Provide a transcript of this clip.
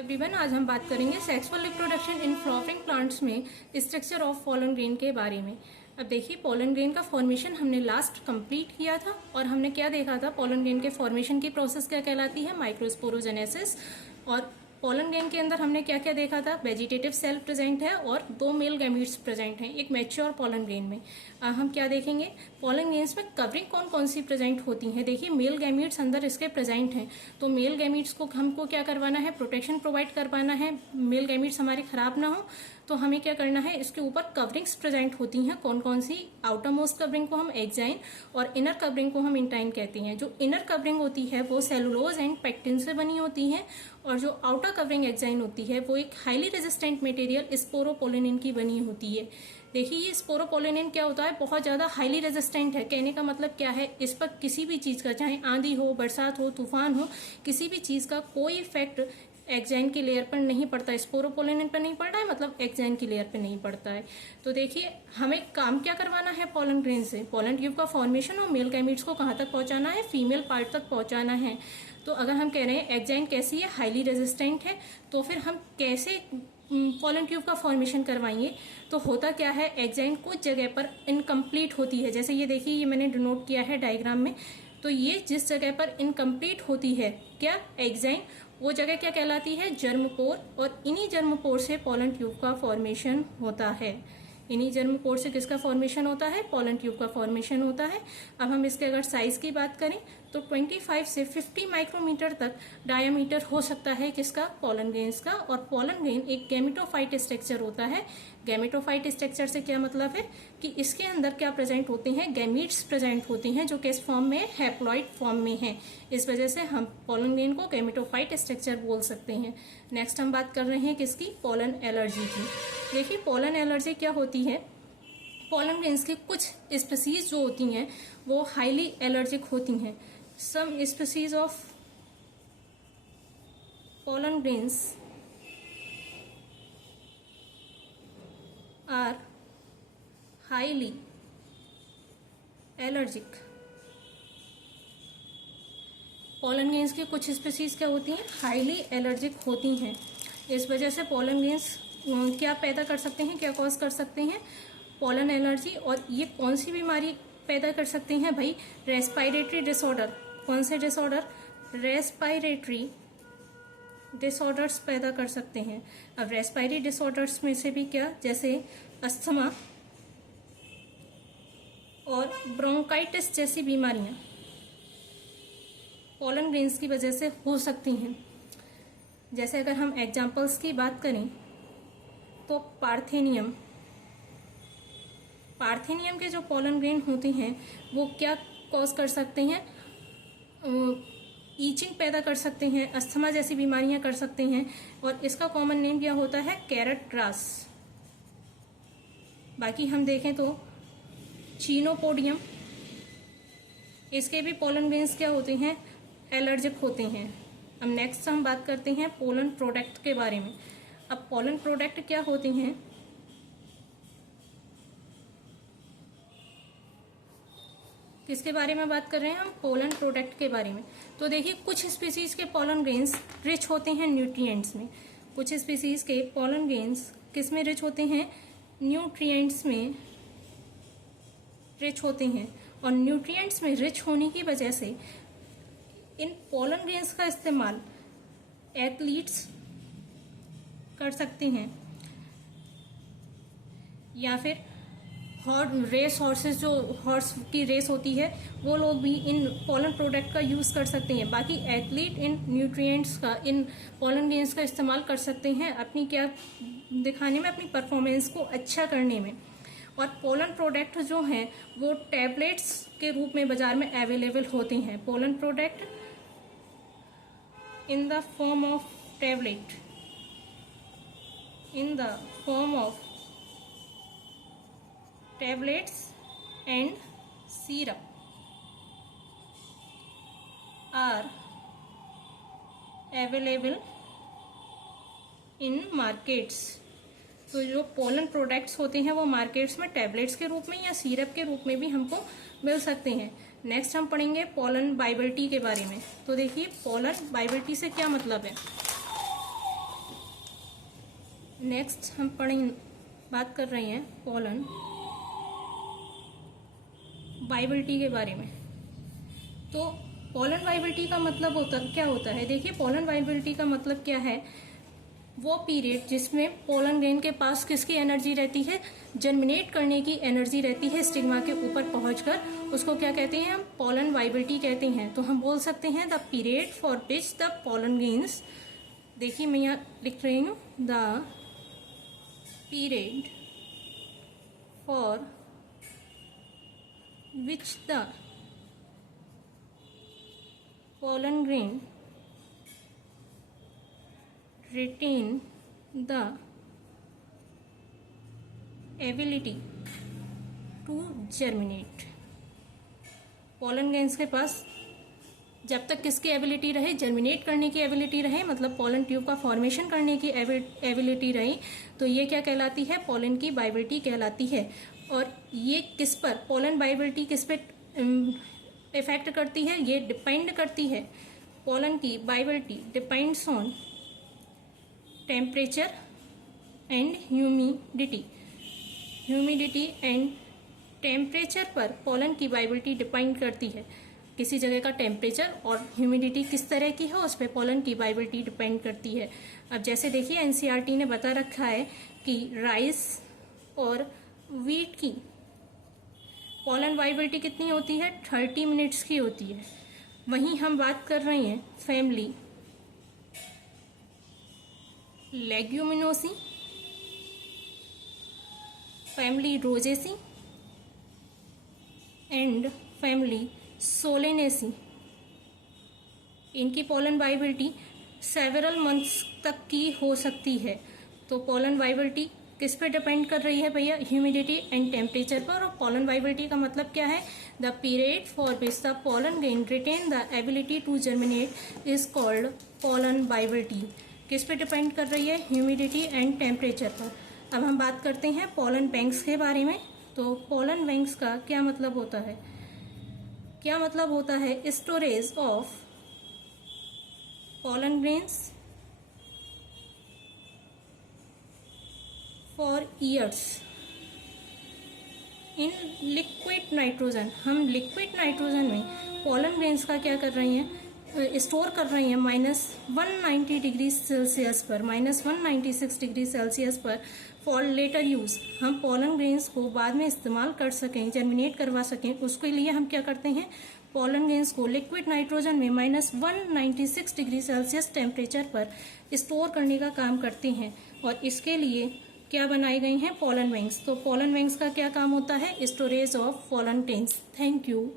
Everyone, आज हम बात करेंगे sexual reproduction in flowering plants में स्ट्रक्चर ऑफ पोलन ग्रेन के बारे में। अब देखिए, पोलन ग्रेन का फॉर्मेशन हमने लास्ट कंप्लीट किया था और हमने क्या देखा था, पोलन ग्रेन के फॉर्मेशन की प्रोसेस क्या कहलाती है, माइक्रोस्पोरोजेनेसिस। और पोलन ग्रेन के अंदर हमने क्या क्या देखा था, वेजिटेटिव सेल प्रेजेंट है और 2 मेल गैमीट्स प्रेजेंट हैं एक मैच्योर पोलन ग्रेन में। हम क्या देखेंगे, पोलन ग्रेन्स में कवरिंग कौन कौन सी प्रेजेंट होती है। देखिए, मेल गैमीट्स अंदर इसके प्रेजेंट हैं, तो मेल गैमीट्स को हमको क्या करवाना है, प्रोटेक्शन प्रोवाइड करवाना है। मेल गैमीट्स हमारे खराब ना हो तो हमें क्या करना है, इसके ऊपर कवरिंग्स प्रेजेंट होती हैं। कौन कौन सी, आउटर मोस्ट कवरिंग को हम एक्साइन और इनर कवरिंग को हम इंटाइन कहते हैं। जो इनर कवरिंग होती है वो सेलुलोज एंड पेक्टिन से बनी होती है और जो आउटर कवरिंग एक्साइन होती है वो एक हाईली रेजिस्टेंट मटेरियल स्पोरोपोलिनिन की बनी होती है। देखिए, ये स्पोरोपोलिनिन क्या होता है, बहुत ज्यादा हाईली रेजिस्टेंट है। कहने का मतलब क्या है, इस पर किसी भी चीज का, चाहे आंधी हो, बरसात हो, तूफान हो, किसी भी चीज का कोई इफेक्ट एक्साइन की लेयर पर नहीं पड़ता। स्पोरोपोलिनिन पर नहीं पड़ रहा है, मतलब एक्साइन की लेयर पर नहीं पड़ता है। तो देखिए, हमें काम क्या करवाना है पोलन ग्रेन से, पोलन ट्यूब का फॉर्मेशन और मेल गैमीट्स को कहाँ तक पहुंचाना है, फीमेल पार्ट तक पहुंचाना है। तो अगर हम कह रहे हैं एक्साइन कैसी है, हाईली रेजिस्टेंट है, तो फिर हम कैसे पोलन ट्यूब का फॉर्मेशन करवाएंगे। तो होता क्या है, एक्साइन कुछ जगह पर इनकम्प्लीट होती है। जैसे ये देखिए, ये मैंने डिनोट किया है डायग्राम में। तो ये जिस जगह पर इनकम्प्लीट होती है क्या, एक्साइन, वो जगह क्या कहलाती है, जर्मपोर। और इन्हीं जर्मपोर से पोलन ट्यूब का फॉर्मेशन होता है। इन्हीं जर्मपोर से किसका फॉर्मेशन होता है, पोलन ट्यूब का फॉर्मेशन होता है। अब हम इसके अगर साइज की बात करें तो 25 से 50 माइक्रोमीटर तक डायामीटर हो सकता है किसका, पोलन ग्रेन्स का। और पोलन ग्रेन एक गैमेटोफाइट स्ट्रक्चर होता है। गैमेटोफाइट स्ट्रक्चर से क्या मतलब है कि इसके अंदर क्या प्रेजेंट होते हैं, गैमीट्स प्रेजेंट होते हैं, जो किस फॉर्म में, हैप्लॉइड फॉर्म में है। इस वजह से हम पोलन ग्रेन को गैमेटोफाइट स्ट्रक्चर बोल सकते हैं। नेक्स्ट हम बात कर रहे हैं किसकी, पोलन एलर्जी की। देखिए, पोलन एलर्जी क्या होती है, पोलन ग्रेन्स की कुछ स्पीसीज जो होती हैं वो हाईली एलर्जिक होती हैं। Some species of pollen grains are highly allergic. Pollen grains की कुछ स्पीसीज क्या होती हैं, हाईली एलर्जिक होती हैं। इस वजह से पोलन ग्रेन्स क्या पैदा कर सकते हैं, क्या कॉज कर सकते हैं, पोलन एलर्जी। और ये कौन सी बीमारी पैदा कर सकते हैं भाई, रेस्पिरेटरी डिसऑर्डर। कौन से डिसऑर्डर, रेस्पिरेटरी डिसऑर्डर्स पैदा कर सकते हैं। अब रेस्पिरेटरी डिसऑर्डर्स में से भी क्या, जैसे अस्थमा और ब्रोंकाइटिस जैसी बीमारियां पोलन ग्रेन्स की वजह से हो सकती हैं। जैसे अगर हम एग्जाम्पल्स की बात करें तो पार्थेनियम के जो पोलन ग्रेन होते हैं वो क्या कॉज कर सकते हैं, ईचिंग पैदा कर सकते हैं, अस्थमा जैसी बीमारियां कर सकते हैं। और इसका कॉमन नेम क्या होता है, कैरेट ग्रास। बाकी हम देखें तो चीनोपोडियम, इसके भी पोलन ग्रेन्स क्या होते हैं, एलर्जिक होते हैं। अब नेक्स्ट हम बात करते हैं पोलन प्रोडक्ट के बारे में। अब पोलन प्रोडक्ट क्या होते हैं, किसके बारे में बात कर रहे हैं हम, पोलन प्रोडक्ट के बारे में। तो देखिए, कुछ स्पीसीज के पोलन ग्रेन्स रिच होते हैं न्यूट्रिएंट्स में। कुछ स्पीसीज के पोलन ग्रेन्स किस में रिच होते हैं, न्यूट्रिएंट्स में रिच होते हैं। और न्यूट्रिएंट्स में रिच होने की वजह से इन पोलन ग्रेन्स का इस्तेमाल एथलीट्स कर सकते हैं, या फिर रेस हॉर्सेस, जो हॉर्स की रेस होती है, वो लोग भी इन पोलन प्रोडक्ट का यूज कर सकते हैं। बाकी एथलीट इन न्यूट्रिएंट्स का, इन पोलन ग्रेन्स का इस्तेमाल कर सकते हैं अपनी क्या दिखाने में, अपनी परफॉर्मेंस को अच्छा करने में। और पोलन प्रोडक्ट जो हैं वो टैबलेट्स के रूप में बाजार में अवेलेबल होते हैं। Pollen product in the form of tablet, in the form of tablets and syrup are available in markets। तो जो पोलन प्रोडक्ट्स होते हैं वो मार्केट्स में टैबलेट्स के रूप में या सिरप के रूप में भी हमको मिल सकते हैं। नेक्स्ट हम पढ़ेंगे पोलन बाइबिलिटी के बारे में। तो देखिए पोलन बाइबिलिटी से क्या मतलब है। नेक्स्ट हम बात कर रहे हैं पोलन वाइबिलिटी के बारे में। तो पोलन वाइबिलिटी का मतलब क्या होता है? देखिए, पोलन वाइबिलिटी का मतलब क्या है? वो पीरियड जिसमें पोलन ग्रेन के पास किसकी एनर्जी रहती है? जर्मिनेट करने की एनर्जी रहती है स्टिग्मा के ऊपर पहुंचकर, उसको क्या कहते हैं? हम पोलन वाइबिलिटी कहते हैं। तो हम बोल सकते हैं the period for which the pollen grains, देखिए मैं यहाँ लिख रही हूँ, the period for which the pollen grain retain the ability to germinate। Pollen grains के पास जब तक किसकी एबिलिटी रहे? जर्मिनेट करने की एबिलिटी रहे, मतलब पोलन ट्यूब का फॉर्मेशन करने की एबिलिटी रही, तो ये क्या कहलाती है? पोलन की वाइबिलिटी कहलाती है। और ये किस पर, पोलन वाइबिलिटी किस पे इफेक्ट करती है? ये डिपेंड करती है, पोलन की viability depends on temperature and humidity. Humidity and temperature पर पोलन की वाइबिलिटी डिपेंड करती है। किसी जगह का टेम्परेचर और ह्यूमिडिटी किस तरह की है, उस पर पोलन की वाइबिलिटी डिपेंड करती है। अब जैसे देखिए, एनसीईआरटी ने बता रखा है कि राइस और वीट की पोलन वाइबिलिटी कितनी होती है? 30 मिनट्स की होती है। वहीं हम बात कर रहे हैं family Leguminosae, family Rosaceae and family Solanaceae. इनकी पोलन वाइबिलिटी सेवरल मंथ्स तक की हो सकती है। तो पोलन वाइबिलिटी किस पे डिपेंड कर रही है भैया? ह्यूमिडिटी एंड टेम्परेचर पर। और पोलन वाइबिलिटी का मतलब क्या है? The period for which the pollen grain retain the ability to germinate is called pollen viability. किस पे डिपेंड कर रही है? ह्यूमिडिटी एंड टेम्परेचर पर। अब हम बात करते हैं पोलन बैंक्स के बारे में। तो पोलन बैंक्स का क्या मतलब होता है? क्या मतलब होता है? Storage of pollen grains for years in liquid nitrogen. हम लिक्विड नाइट्रोजन में पोलन ग्रेन्स का क्या कर रही हैं? स्टोर कर रही हैं -190 डिग्री सेल्सियस पर, -196 डिग्री सेल्सियस पर फॉर लेटर यूज। हम पोलन ग्रेन्स को बाद में इस्तेमाल कर सकें, जर्मिनेट करवा सकें, उसके लिए हम क्या करते हैं? पोलन ग्रेन्स को लिक्विड नाइट्रोजन में -196 डिग्री सेल्सियस टेम्परेचर पर स्टोर करने का काम करते हैं। और इसके लिए क्या बनाए गए हैं? Pollen banks. तो पोलन बैंक्स का क्या काम होता है? Storage of pollen grains. Thank you.